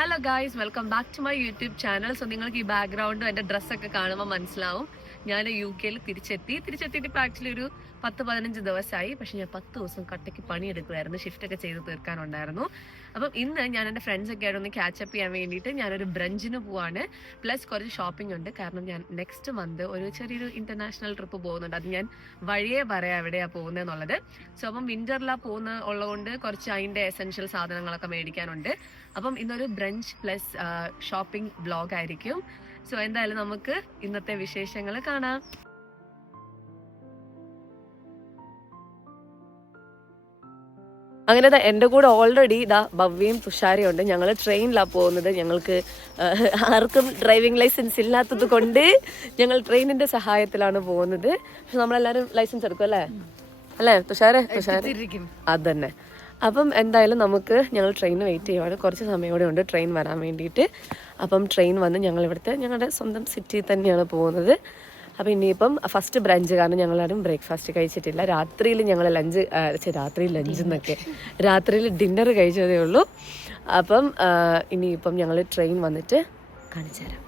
Hello guys, welcome back to my YouTube channel. So നിങ്ങൾക്ക് ഈ ബാക്ക്ഗ്രൗണ്ടും എൻ്റെ ഡ്രസ്സൊക്കെ കാണുമ്പോൾ മനസ്സിലാവും ഞാൻ UK തിരിച്ചെത്തിയിട്ട് ഇപ്പോൾ ആക്ച്വലി ഒരു 10-15 ദിവസമായി. പക്ഷെ ഞാൻ 10 ദിവസം കട്ടയ്ക്ക് പണിയെടുക്കുമായിരുന്നു, ഷിഫ്റ്റൊക്കെ ചെയ്ത് തീർക്കാനുണ്ടായിരുന്നു. അപ്പം ഇന്ന് ഞാൻ എൻ്റെ ഫ്രണ്ട്സൊക്കെ ആയിട്ട് ഒന്ന് ക്യാച്ചപ്പ് ചെയ്യാൻ വേണ്ടിയിട്ട് ഞാനൊരു ബ്രഞ്ചിന് പോവാണ്. പ്ലസ് കുറച്ച് ഷോപ്പിംഗ് ഉണ്ട്, കാരണം ഞാൻ നെക്സ്റ്റ് മന്ത് ഒരു ചെറിയൊരു ഇൻ്റർനാഷണൽ ട്രിപ്പ് പോകുന്നുണ്ട്. അത് ഞാൻ വഴിയേ പറയാം എവിടെയാണ് പോകുന്നതെന്നുള്ളത്. സോ അപ്പം വിൻ്ററിലാണ് ഉള്ളതുകൊണ്ട് കുറച്ച് അതിൻ്റെ എസെൻഷ്യൽ സാധനങ്ങളൊക്കെ മേടിക്കാനുണ്ട്. അപ്പം ഇന്നൊരു ബ്രഞ്ച് പ്ലസ് ഷോപ്പിംഗ് വ്ലോഗ് ആയിരിക്കും. സോ എന്തായാലും നമുക്ക് ഇന്നത്തെ വിശേഷങ്ങൾ കാണാം. അങ്ങനെ എൻ്റെ കൂടെ ഓൾറെഡി ഭവ്യയും തുഷാരയും ഉണ്ട്. ഞങ്ങൾ ട്രെയിനിലാണ് പോകുന്നത്. ഞങ്ങൾക്ക് ആർക്കും ഡ്രൈവിംഗ് ലൈസൻസ് ഇല്ലാത്തത് കൊണ്ട് ഞങ്ങൾ ട്രെയിനിൻ്റെ സഹായത്തിലാണ് പോകുന്നത്. പക്ഷെ നമ്മളെല്ലാവരും ലൈസൻസ് എടുക്കും അല്ലേ തുഷാരെ? അത് തന്നെ. അപ്പം എന്തായാലും ഞങ്ങൾ ട്രെയിൻ വെയിറ്റ് ചെയ്യുവാണ്. കുറച്ച് സമയം കൂടെ ഉണ്ട് ട്രെയിൻ വരാൻ വേണ്ടിയിട്ട്. അപ്പം ട്രെയിൻ വന്ന് ഞങ്ങളുടെ സ്വന്തം സിറ്റിയിൽ തന്നെയാണ് പോകുന്നത്. അപ്പം ഇനിയിപ്പം ഫസ്റ്റ് ബ്രഞ്ച്, കാരണം ഞങ്ങളാരും ബ്രേക്ക്ഫാസ്റ്റ് കഴിച്ചിട്ടില്ല. രാത്രിയിൽ രാത്രിയിൽ ഡിന്നർ കഴിച്ചതേ ഉള്ളൂ. അപ്പം ഇനിയിപ്പം ഞങ്ങൾ ട്രെയിൻ വന്നിട്ട് കാണിച്ചു തരാം.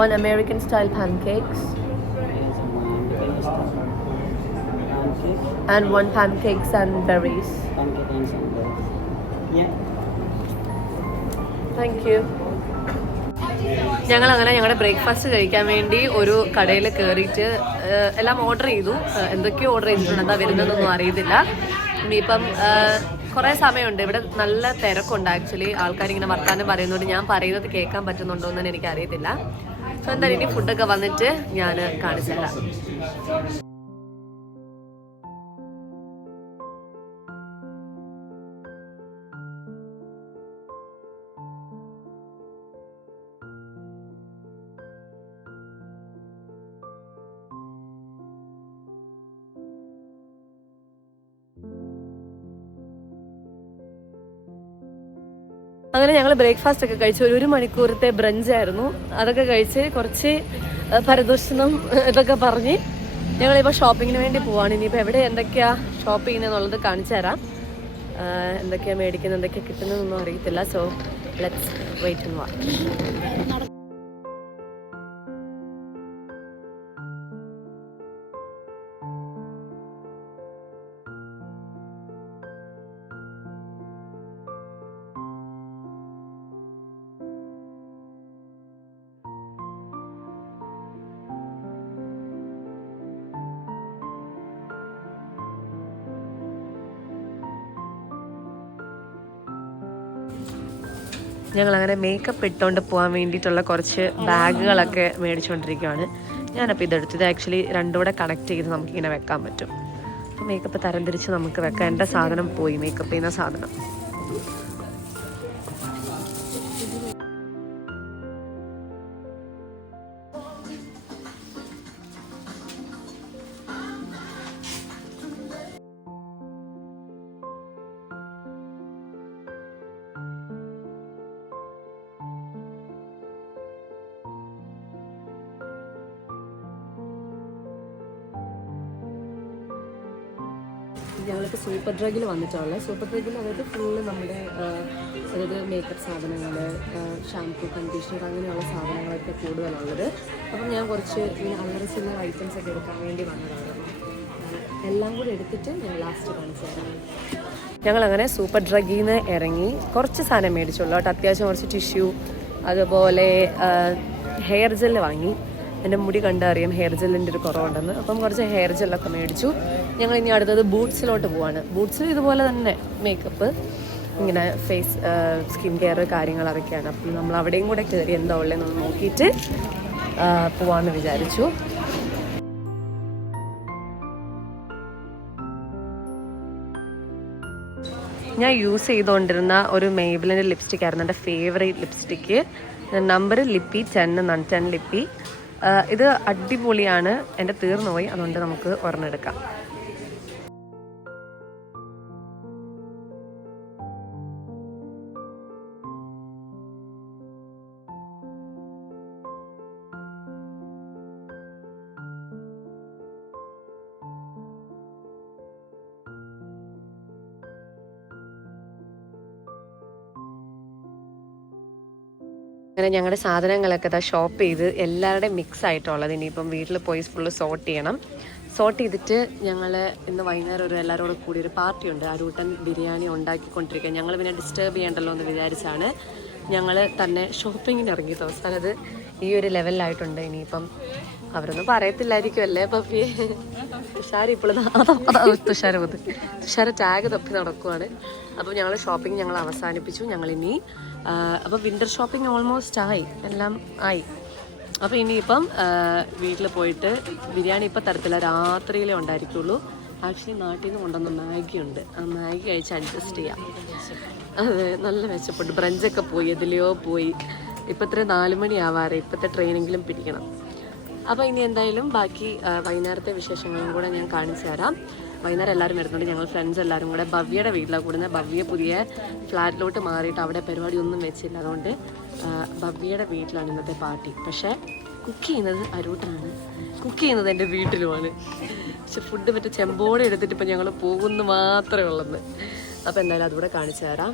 One American style pancakes and one pancakes and berries. Thank you. ഞങ്ങൾ അങ്ങനെ ഞങ്ങളുടെ ബ്രേക്ക്ഫാസ്റ്റ് കഴിക്കാൻ വേണ്ടി ഒരു കടയിൽ കയറിയിട്ട് എല്ലാം ഓർഡർ ചെയ്തു. എന്തൊക്കെയോ ഓർഡർ ചെയ്തിട്ടുണ്ട്, എന്താ വരുന്നതെന്നൊന്നും അറിയത്തില്ല. ഇനിയിപ്പം കുറേ സമയമുണ്ട്. ഇവിടെ നല്ല തിരക്കുണ്ട് ആക്ച്വലി. ആൾക്കാരിങ്ങനെ വർത്താനം പറയുന്നതുകൊണ്ട് ഞാൻ പറയുന്നത് കേൾക്കാൻ പറ്റുന്നുണ്ടോ എന്ന് എനിക്കറിയത്തില്ല. സോ എന്തായാലും ഇനി ഫുഡൊക്കെ വന്നിട്ട് ഞാൻ കാണിച്ചു തരാം. അങ്ങനെ ഞങ്ങൾ ബ്രേക്ക്ഫാസ്റ്റ് ഒക്കെ കഴിച്ചു. ഒരു മണിക്കൂറത്തെ ബ്രഞ്ചായിരുന്നു. അതൊക്കെ കഴിച്ച് കുറച്ച് പരദൂഷണം ഇതൊക്കെ പറഞ്ഞ് ഞങ്ങളിപ്പോൾ ഷോപ്പിങ്ങിന് വേണ്ടി പോവാണ്. ഇനിയിപ്പോൾ എവിടെ എന്തൊക്കെയാണ് ഷോപ്പ് ചെയ്യുന്നതെന്നുള്ളത് കാണിച്ചു തരാം. എന്തൊക്കെയാണ് മേടിക്കുന്നത്, എന്തൊക്കെയാണ് കിട്ടുന്നതെന്നൊന്നും അറിയത്തില്ല. So let's wait and watch. ഞങ്ങളങ്ങനെ മേക്കപ്പ് ഇട്ടുകൊണ്ട് പോകാൻ വേണ്ടിയിട്ടുള്ള കുറച്ച് ബാഗുകളൊക്കെ മേടിച്ചുകൊണ്ടിരിക്കുകയാണ്. ഞാനപ്പോൾ ഇതെടുത്തു. ഇത് ആക്ച്വലി രണ്ടും കൂടെ കണക്ട് ചെയ്ത് നമുക്കിങ്ങനെ വെക്കാൻ പറ്റും. അപ്പോൾ മേക്കപ്പ് തരംതിരിച്ച് നമുക്ക് വെക്കാം. എൻ്റെ സാധനം പോയി, മേക്കപ്പ് ചെയ്യുന്ന സാധനം. ഞങ്ങളിപ്പോൾ സൂപ്പർ ഡ്രഗിൽ വന്നിട്ടുള്ളത്. സൂപ്പർ ഡ്രഗിൽ അതായത് ഫുള്ള് നമ്മുടെ മേക്കപ്പ് സാധനങ്ങൾ, ഷാംപൂ, കണ്ടീഷണർ അങ്ങനെയുള്ള സാധനങ്ങളൊക്കെ കൂടുതലുള്ളത്. അപ്പം ഞാൻ കുറച്ച് ഈ അല്ലറ ഐറ്റംസ് ഒക്കെ എടുക്കാൻ വേണ്ടി വന്നതാണ്. എല്ലാം കൂടി എടുത്തിട്ട് ഞാൻ ലാസ്റ്റ് കാണിച്ചു തരാം. ഞങ്ങളങ്ങനെ സൂപ്പർ ഡ്രഗിൽ നിന്ന് ഇറങ്ങി കുറച്ച് സാധനം മേടിച്ചുള്ളൂ കേട്ടോ. അത്യാവശ്യം കുറച്ച് ടിഷ്യൂ, അതുപോലെ ഹെയർ ജെല്ല് വാങ്ങി. എൻ്റെ മുടി കണ്ടറിയാം ഹെയർ ജെല്ലിൻ്റെ ഒരു കുറവുണ്ടെന്ന്. അപ്പം കുറച്ച് ഹെയർ ജെല്ലൊക്കെ മേടിച്ചു. ഞങ്ങൾ ഇനി അടുത്തത് ബൂട്ട്സിലോട്ട് പോവാണ്. ബൂട്ട്സിൽ ഇതുപോലെ തന്നെ മേക്കപ്പ്, ഇങ്ങനെ ഫേസ് സ്കിൻ കെയർ കാര്യങ്ങൾ അതൊക്കെയാണ്. അപ്പം നമ്മൾ അവിടെയും കൂടെ കയറി എന്താ ഉള്ളതെന്നൊന്ന് നോക്കിയിട്ട് പോവാമെന്ന് വിചാരിച്ചു. ഞാൻ യൂസ് ചെയ്തുകൊണ്ടിരുന്ന ഒരു മെയ്ബിളിൻ്റെ ലിപ്സ്റ്റിക് ആയിരുന്നു എൻ്റെ ഫേവറേറ്റ് ലിപ്സ്റ്റിക്ക്. നമ്പർ ലിപ്പി 10 എന്നാണ്, 10 ലിപ്പി. ഇത് അടിപൊളിയാണ്. എൻ്റെ തീർന്നു പോയി, അതുകൊണ്ട് നമുക്ക് ഒരെണ്ണം എടുക്കാം. അങ്ങനെ ഞങ്ങളുടെ സാധനങ്ങളൊക്കെ ഷോപ്പ് ചെയ്ത് എല്ലാവരുടെയും മിക്സ് ആയിട്ടുള്ളത് ഇനിയിപ്പം വീട്ടിൽ പോയി ഫുള്ള് സോർട്ട് ചെയ്യണം. സോർട്ട് ചെയ്തിട്ട് ഞങ്ങൾ ഇന്ന് വൈകുന്നേരം എല്ലാവരോടും കൂടി ഒരു പാർട്ടി ഉണ്ട്. അരൂട്ടൻ ബിരിയാണി ഉണ്ടാക്കിക്കൊണ്ടിരിക്കുക. ഞങ്ങൾ പിന്നെ ഡിസ്റ്റർബ് ചെയ്യണ്ടല്ലോ എന്ന് വിചാരിച്ചാണ് ഞങ്ങൾ തന്നെ ഷോപ്പിങ്ങിന് ഇറങ്ങിയത്. അവസാനം അത് ഈ ഒരു ലെവലിലായിട്ടുണ്ട്. ഇനിയിപ്പം അവരൊന്നും പറയത്തില്ലായിരിക്കും അല്ലേ പപ്പി? തുഷാര ഇപ്പോഴും തുഷാര ടാഗ് തപ്പി നടക്കുവാണ്. അപ്പം ഞങ്ങൾ ഷോപ്പിംഗ് ഞങ്ങൾ അവസാനിപ്പിച്ചു. ഞങ്ങളിനി അപ്പം വിൻ്റർ ഷോപ്പിംഗ് ഓൾമോസ്റ്റ് ആയി, എല്ലാം ആയി. അപ്പോൾ ഇനിയിപ്പം വീട്ടിൽ പോയിട്ട് ബിരിയാണി ഇപ്പം തരത്തില്ല, രാത്രിയിലേ ഉണ്ടായിരിക്കുള്ളൂ. ആക്ച്വലി നാട്ടിൽ നിന്ന് കൊണ്ടുവന്ന മാഗി ഉണ്ട്, ആ മാഗി കഴിച്ച് അഡ്ജസ്റ്റ് ചെയ്യാം. അതെ, നല്ല മെച്ചപ്പെട്ടു. ബ്രഞ്ചൊക്കെ പോയി, എതിലെയോ പോയി. ഇപ്പം ഇത്ര 4 മണി ആവാറ്, ഇപ്പോഴത്തെ ട്രെയിനെങ്കിലും പിടിക്കണം. അപ്പോൾ ഇനി എന്തായാലും ബാക്കി വൈകുന്നേരത്തെ വിശേഷങ്ങളും കൂടെ ഞാൻ കാണിച്ചു തരാം. വൈകുന്നേരം എല്ലാവരും വരുന്നുണ്ട്. ഞങ്ങൾ ഫ്രണ്ട്സ് എല്ലാവരും കൂടെ ഭവ്യയുടെ വീട്ടിലാണ് കൂടുന്നത്. ഭവ്യ പുതിയ ഫ്ലാറ്റിലോട്ട് മാറിയിട്ട് അവിടെ പരിപാടി ഒന്നും വെച്ചില്ല, അതുകൊണ്ട് ഭവ്യയുടെ വീട്ടിലാണ് ഇന്നത്തെ പാർട്ടി. പക്ഷേ കുക്ക് ചെയ്യുന്നത് അരൂട്ടനാണ്, കുക്ക് ചെയ്യുന്നത് എൻ്റെ വീട്ടിലുമാണ്. പക്ഷെ ഫുഡ് മറ്റേ ചെമ്പോടെ എടുത്തിട്ട് ഇപ്പം ഞങ്ങൾ പോകുന്നു മാത്രമേ ഉള്ളെന്ന്. അപ്പോൾ എന്തായാലും അതുകൂടെ കാണിച്ചു തരാം.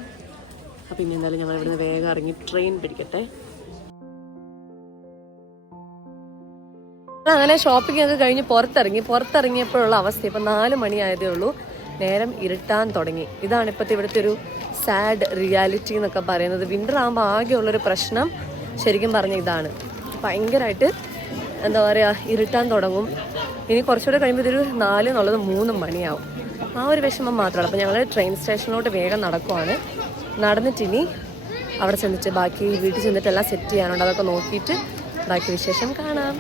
അപ്പം ഇനി എന്തായാലും ഞങ്ങൾ ഇവിടുന്ന് വേഗം ഇറങ്ങി ട്രെയിൻ പിടിക്കട്ടെ. അങ്ങനെ ഷോപ്പിംഗ് ഒക്കെ കഴിഞ്ഞ് പുറത്തിറങ്ങിയപ്പോഴുള്ള അവസ്ഥ ഇപ്പം 4 മണിയായതേ ഉള്ളൂ. നേരം ഇരുട്ടാൻ തുടങ്ങി. ഇതാണ് ഇപ്പോഴത്തെ ഇവിടുത്തെ ഒരു സാഡ് റിയാലിറ്റി എന്നൊക്കെ പറയുന്നത്. വിൻ്റർ ആകുമ്പോൾ ആകെയുള്ളൊരു പ്രശ്നം ശരിക്കും പറഞ്ഞാൽ ഇതാണ്, ഭയങ്കരമായിട്ട് എന്താ പറയുക, ഇരുട്ടാൻ തുടങ്ങും. ഇനി കുറച്ചുകൂടെ കഴിയുമ്പോൾ ഇതൊരു 4 എന്നുള്ളത് 3 മണിയാവും. ആ ഒരു വിഷമം മാത്രമാണ്. അപ്പോൾ ഞങ്ങൾ ട്രെയിൻ സ്റ്റേഷനിലോട്ട് വേഗം നടക്കുവാണ്. നടന്നിട്ടിനി അവിടെ ചെന്നിട്ട് ബാക്കി വീട്ടിൽ ചെന്നിട്ടെല്ലാം സെറ്റ് ചെയ്യാനുണ്ട്. അതൊക്കെ നോക്കിയിട്ട് ബാക്കി വിശേഷം കാണാം.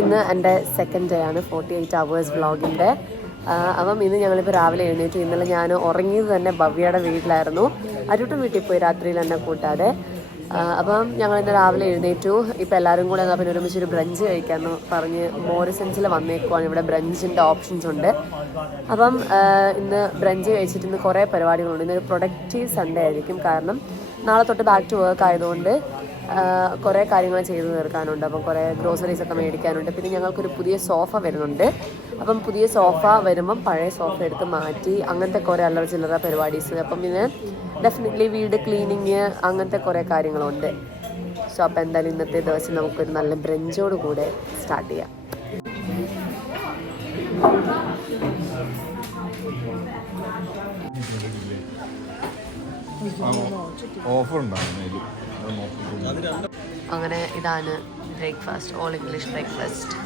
ഇന്ന് എൻ്റെ സെക്കൻഡ് ഡേ ആണ് 48 hours വ്ളോഗിൻ്റെ. അപ്പം ഇന്ന് ഞങ്ങളിപ്പോൾ രാവിലെ എഴുന്നേറ്റ്. ഇന്നലെ ഞാൻ ഉറങ്ങിയത് തന്നെ ഭവ്യയുടെ വീട്ടിലായിരുന്നു. അരൂട്ടൻ വീട്ടിൽ പോയി രാത്രിയിൽ എന്നെ കൂട്ടാതെ. അപ്പം ഞങ്ങൾ ഇന്ന് രാവിലെ എഴുന്നേറ്റു. ഇപ്പം എല്ലാവരും കൂടെ എന്നാൽ പിന്നെ ഒരുമിച്ചൊരു ബ്രഞ്ച് കഴിക്കാമെന്ന് പറഞ്ഞ് മോറിസൺസിൽ വന്നേക്കുവാണ്. ഇവിടെ ബ്രഞ്ചിൻ്റെ ഓപ്ഷൻസ് ഉണ്ട്. അപ്പം ഇന്ന് ബ്രഞ്ച് കഴിച്ചിട്ട് ഇന്ന് കുറേ പരിപാടികളുണ്ട്. ഇന്നൊരു പ്രൊഡക്റ്റീവ് സൺഡേ ആയിരിക്കും, കാരണം നാളെ തൊട്ട് ബാക്ക് ടു വർക്ക് ആയതുകൊണ്ട് കുറേ കാര്യങ്ങൾ ചെയ്തു തീർക്കാനുണ്ട്. അപ്പം കുറേ ഗ്രോസറീസൊക്കെ മേടിക്കാനുണ്ട്. പിന്നെ ഞങ്ങൾക്കൊരു പുതിയ സോഫ വരുന്നുണ്ട്. അപ്പം പുതിയ സോഫ വരുമ്പം പഴയ സോഫ എടുത്ത് മാറ്റി അങ്ങനത്തെ കുറേ അല്ലറ ചില്ലറ പരിപാടീസ്. അപ്പം പിന്നെ ഡെഫിനറ്റ്ലി വീട് ക്ലീനിങ് അങ്ങനത്തെ കുറേ കാര്യങ്ങളുണ്ട്. സോ അപ്പം എന്തായാലും ഇന്നത്തെ ദിവസം നമുക്കൊരു നല്ല ബ്രഞ്ചോട് കൂടെ സ്റ്റാർട്ട് ചെയ്യാം. അങ്ങനെ ഇതാണ് ബ്രേക്ക്ഫാസ്റ്റ്, ഓൾ ഇംഗ്ലീഷ് ബ്രേക്ക്ഫാസ്റ്റ്.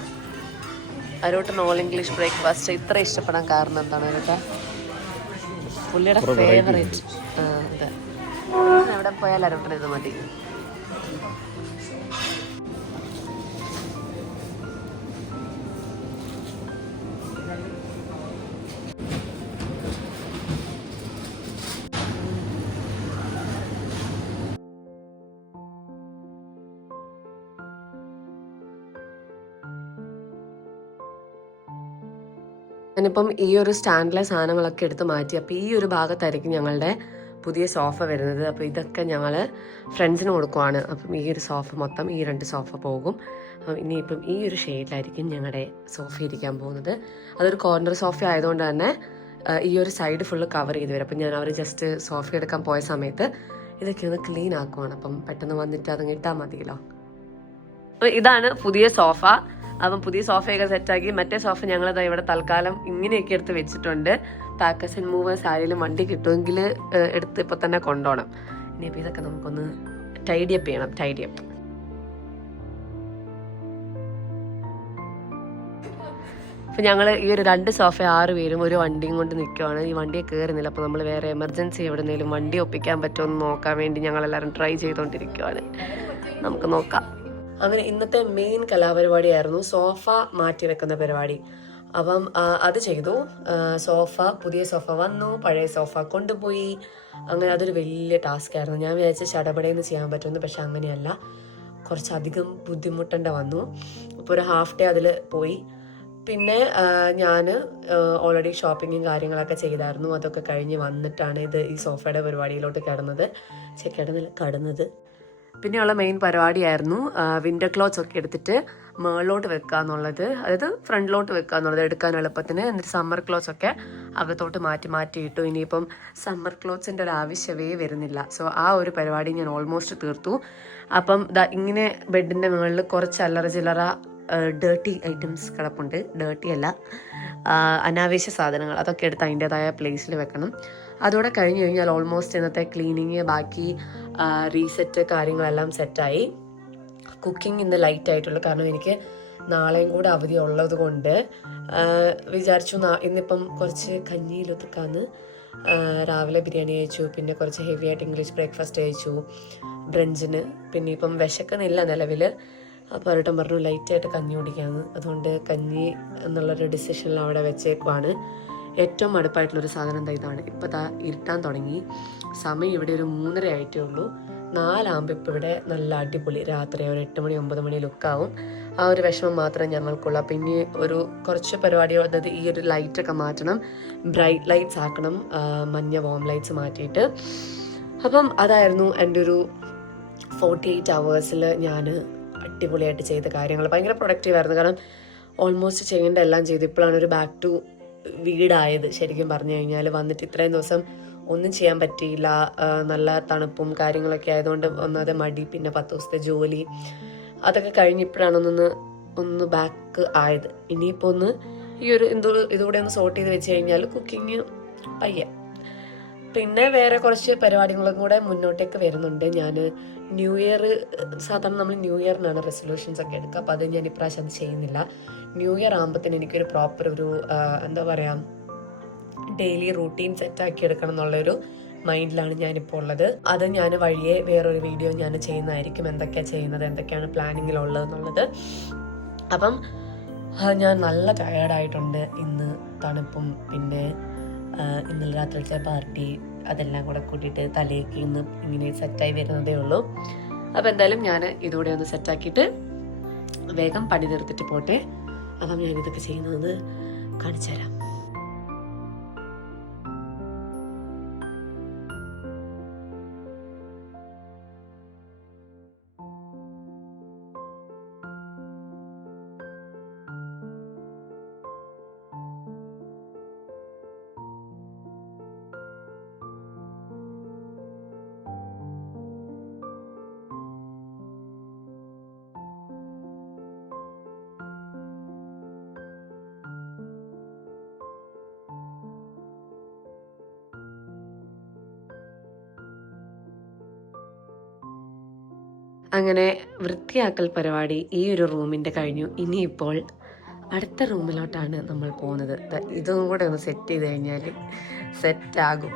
അരൂട്ടൻ ഓൾ ഇംഗ്ലീഷ് ബ്രേക്ക്ഫാസ്റ്റ് ഇത്ര ഇഷ്ടപ്പെടാൻ കാരണം എന്താണ് അരൂട്ട? പുള്ളിയുടെ ഫേവറേറ്റ്. അതെ, എവിടെ പോയാൽ അരൂട്ടൻ ഇത് മതി. ഞാനിപ്പം ഈ ഒരു സ്റ്റാൻഡിലെ സാധനങ്ങളൊക്കെ എടുത്ത് മാറ്റി. അപ്പോൾ ഈ ഒരു ഭാഗത്തായിരിക്കും ഞങ്ങളുടെ പുതിയ സോഫ വരുന്നത്. അപ്പോൾ ഇതൊക്കെ ഞങ്ങൾ ഫ്രണ്ട്സിന് കൊടുക്കുവാണ്. അപ്പം ഈ ഒരു സോഫ മൊത്തം ഈ 2 സോഫ പോകും. ഇനിയിപ്പം ഈ ഒരു ഷെയ്ഡിലായിരിക്കും ഞങ്ങളുടെ സോഫ ഇരിക്കാൻ പോകുന്നത്. അതൊരു കോർണർ സോഫ ആയതുകൊണ്ട് തന്നെ ഈ ഒരു സൈഡ് ഫുള്ള് കവർ ചെയ്ത് വരും. അപ്പം ഞാൻ അവർ ജസ്റ്റ് സോഫ എടുക്കാൻ പോയ സമയത്ത് ഇതൊക്കെ ഒന്ന് ക്ലീൻ ആക്കുവാണ്. അപ്പം പെട്ടെന്ന് വന്നിട്ട് അതങ്ങ് ഇട്ടാൽ മതിയല്ലോ. അപ്പോൾ ഇതാണ് പുതിയ സോഫ. അപ്പം പുതിയ സോഫയൊക്കെ സെറ്റാക്കി. മറ്റേ സോഫ ഞങ്ങളിതാ ഇവിടെ തൽക്കാലം ഇങ്ങനെയൊക്കെ എടുത്ത് വെച്ചിട്ടുണ്ട്. പാക്കേഴ്സ് ആൻഡ് മൂവേഴ്സ് ആരെങ്കിലും വണ്ടി കിട്ടുമെങ്കിൽ എടുത്ത് ഇപ്പോൾ തന്നെ കൊണ്ടുപോകണം. ഇനിയിപ്പോൾ ഇതൊക്കെ നമുക്കൊന്ന് ടൈഡിയപ്പ് ചെയ്യണം. ടൈഡിയപ്പ് അപ്പോൾ ഞങ്ങൾ ഈ ഒരു 2 സോഫ 6 പേരും ഒരു വണ്ടിയും കൊണ്ട് നിൽക്കുവാണ്. ഈ വണ്ടിയെ കയറുന്നില്ല. അപ്പോൾ നമ്മൾ വേറെ എമർജൻസി എവിടെയെങ്കിലും വണ്ടി ഒപ്പിക്കാൻ പറ്റുമോ എന്ന് നോക്കാൻ വേണ്ടി ഞങ്ങളെല്ലാവരും ട്രൈ ചെയ്തുകൊണ്ടിരിക്കുവാണ്. നമുക്ക് നോക്കാം. അങ്ങനെ ഇന്നത്തെ മെയിൻ കലാപരിപാടിയായിരുന്നു സോഫ മാറ്റി വെക്കുന്ന പരിപാടി. അപ്പം അത് ചെയ്തു. പുതിയ സോഫ വന്നു, പഴയ സോഫ കൊണ്ടുപോയി. അങ്ങനെ അതൊരു വലിയ ടാസ്ക് ആയിരുന്നു. ഞാൻ വിചാരിച്ച ചടപടയെന്ന് ചെയ്യാൻ പറ്റുമെന്ന്, പക്ഷെ അങ്ങനെയല്ല, കുറച്ചധികം ബുദ്ധിമുട്ടേണ്ട വന്നു. അപ്പോൾ ഒരു ഹാഫ് ഡേ അതിൽ പോയി. പിന്നെ ഞാൻ ഓൾറെഡി ഷോപ്പിങ്ങും കാര്യങ്ങളൊക്കെ ചെയ്തായിരുന്നു. അതൊക്കെ കഴിഞ്ഞ് വന്നിട്ടാണ് ഈ സോഫയുടെ പരിപാടിയിലോട്ട് കടന്നത്. പിന്നെയുള്ള മെയിൻ പരിപാടിയായിരുന്നു വിൻ്റർ ക്ലോത്ത്സ് ഒക്കെ എടുത്തിട്ട് മേളിലോട്ട് വെക്കുക എന്നുള്ളത്, അതായത് ഫ്രണ്ടിലോട്ട് വെക്കുക എന്നുള്ളത് എടുക്കാൻ എളുപ്പത്തിന്. എന്നിട്ട് സമ്മർ ക്ലോത്ത്സ് ഒക്കെ അകത്തോട്ട് മാറ്റി ഇട്ടു. ഇനിയിപ്പം സമ്മർ ക്ലോത്ത്സിൻ്റെ ഒരു ആവശ്യമേ വരുന്നില്ല. സോ ആ ഒരു പരിപാടി ഞാൻ ഓൾമോസ്റ്റ് തീർത്തു. അപ്പം ഇങ്ങനെ ബെഡിൻ്റെ മുകളിൽ കുറച്ച് അല്ലറ ചില്ലറ ഡേർട്ടി ഐറ്റംസ് കിടപ്പുണ്ട്. ഡേർട്ടി അല്ല, അനാവശ്യ സാധനങ്ങൾ, അതൊക്കെ എടുത്ത് അതിൻ്റെതായ പ്ലേസിൽ വെക്കണം. അതോടെ കഴിഞ്ഞ് കഴിഞ്ഞാൽ ഓൾമോസ്റ്റ് ഇന്നത്തെ ക്ലീനിങ്, ബാക്കി റീസെറ്റ് കാര്യങ്ങളെല്ലാം സെറ്റായി. കുക്കിംഗ് ഇന്ന് ലൈറ്റ് ആയിട്ടുള്ളൂ. കാരണം എനിക്ക് നാളെയും കൂടെ അവധി ഉള്ളത് കൊണ്ട് വിചാരിച്ചു ഇന്നിപ്പം കുറച്ച് കഞ്ഞിയിലൊതുക്കാന്ന്. രാവിലെ ബിരിയാണി കഴിച്ചു, പിന്നെ കുറച്ച് ഹെവി ആയിട്ട് ഇംഗ്ലീഷ് ബ്രേക്ക്ഫാസ്റ്റ് കഴിച്ചു ബ്രഞ്ചിന്. പിന്നെ ഇപ്പം വിശക്കുന്നില്ല നിലവിൽ. അപ്പോൾ ഒരിട്ടം പറഞ്ഞു ലൈറ്റായിട്ട് കഞ്ഞി കുടിക്കാമെന്ന്. അതുകൊണ്ട് കഞ്ഞി എന്നുള്ളൊരു ഡിസിഷനിൽ അവിടെ വെച്ചേക്കുവാണ്. ഏറ്റവും അടുപ്പായിട്ടുള്ളൊരു സാധനം ഇതാണ്. ഇപ്പോൾ ഇരുട്ടാൻ തുടങ്ങി. സമയം ഇവിടെ ഒരു 3:30 ആയിട്ടേ ഉള്ളൂ. 4 ആകുമ്പോൾ ഇപ്പോൾ ഇവിടെ നല്ല അടിപൊളി രാത്രി ഒരു 8 മണി 9 മണി ലുക്കാവും. ആ ഒരു വിഷമം മാത്രമേ ഞങ്ങൾക്കുള്ളൂ. അപ്പം ഇനി ഒരു കുറച്ച് പരിപാടികൾ, അതായത് ഈ ഒരു ലൈറ്റൊക്കെ മാറ്റണം, ബ്രൈറ്റ് ലൈറ്റ്സ് ആക്കണം, മഞ്ഞ വോം ലൈറ്റ്സ് മാറ്റിയിട്ട്. അപ്പം അതായിരുന്നു എൻ്റെ ഒരു 48 hours ഞാൻ അടിപൊളിയായിട്ട് ചെയ്ത കാര്യങ്ങൾ. ഭയങ്കര പ്രൊഡക്റ്റീവായിരുന്നു. കാരണം ഓൾമോസ്റ്റ് ചെയ്യേണ്ട എല്ലാം ചെയ്തു. ഇപ്പോഴാണ് ഒരു ബാക്ക് ടു വീടായത്. ശരിക്കും പറഞ്ഞു കഴിഞ്ഞാൽ വന്നിട്ട് ഇത്രയും ദിവസം ഒന്നും ചെയ്യാൻ പറ്റിയില്ല. നല്ല തണുപ്പും കാര്യങ്ങളൊക്കെ ആയതുകൊണ്ട് ഒന്നാമത് മടി, പിന്നെ 10 ദിവസത്തെ ജോലി, അതൊക്കെ കഴിഞ്ഞിപ്പോഴാണ് ഒന്ന് ബാക്ക് ആയത്. ഇനിയിപ്പോൾ ഈ ഒരു ഇതുകൂടെ ഒന്ന് സോർട്ട് ചെയ്ത് വെച്ച് കഴിഞ്ഞാൽ കുക്കിങ് പയ്യെ. പിന്നെ വേറെ കുറച്ച് പരിപാടികളും കൂടെ മുന്നോട്ടേക്ക് വരുന്നുണ്ട്. ഞാൻ ന്യൂ ഇയർ, സാധാരണ നമ്മൾ ന്യൂ ഇയറിനാണ് റെസൊല്യൂഷൻസ് ഒക്കെ എടുക്കുക. അപ്പോൾ അത് ഞാൻ ഇപ്രാവശ്യം അത് ചെയ്യുന്നില്ല. ന്യൂ ഇയർ ആകുമ്പോഴത്തേന് എനിക്കൊരു പ്രോപ്പർ എന്താ പറയുക, ഡെയിലി റൂട്ടീൻ സെറ്റാക്കി എടുക്കണം എന്നുള്ളൊരു മൈൻഡിലാണ് ഞാനിപ്പോൾ ഉള്ളത്. അത് ഞാൻ വഴിയെ വേറൊരു വീഡിയോ ഞാൻ ചെയ്യുന്നതായിരിക്കും, എന്തൊക്കെയാണ് ചെയ്യുന്നത്, എന്തൊക്കെയാണ് പ്ലാനിങ്ങിലുള്ളത് എന്നുള്ളത്. അപ്പം ഞാൻ നല്ല ടയേർഡായിട്ടുണ്ട്. ഇന്ന് തണുപ്പും പിന്നെ ഇന്നലെ രാത്രിയിലത്തെ പാർട്ടി അതെല്ലാം കൂടെ കൂട്ടിയിട്ട് തലേക്ക് ഇന്ന് ഇങ്ങനെ സെറ്റായി വരുന്നതേ ഉള്ളൂ. അപ്പോൾ എന്തായാലും ഞാൻ ഇതുകൂടെ ഒന്ന് സെറ്റാക്കിയിട്ട് വേഗം പണി തീർത്തിട്ട് പോട്ടെ. അപ്പം ഞാനിതൊക്കെ ചെയ്യുന്നത് കാണിച്ചു തരാം. അങ്ങനെ വൃത്തിയാക്കൽ പരിപാടി ഈ ഒരു റൂമിൻ്റെ കഴിഞ്ഞു. ഇനിയിപ്പോൾ അടുത്ത റൂമിലോട്ടാണ് നമ്മൾ പോകുന്നത്. ഇതും കൂടെ ഒന്ന് സെറ്റ് ചെയ്ത് കഴിഞ്ഞാൽ സെറ്റാകും.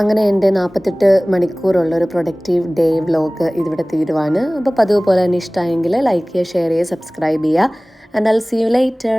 അങ്ങനെ എൻ്റെ 48 മണിക്കൂറുള്ള ഒരു പ്രൊഡക്റ്റീവ് ഡേ വ്ലോഗ് ഇതിവിടെ തീരുവാണ്. അപ്പോൾ പതിവ് പോലെ തന്നെ ഇഷ്ടമായെങ്കിൽ ലൈക്ക് ചെയ്യുക, ഷെയർ ചെയ്യുക, സബ്സ്ക്രൈബ് ചെയ്യുക. And I will see you later.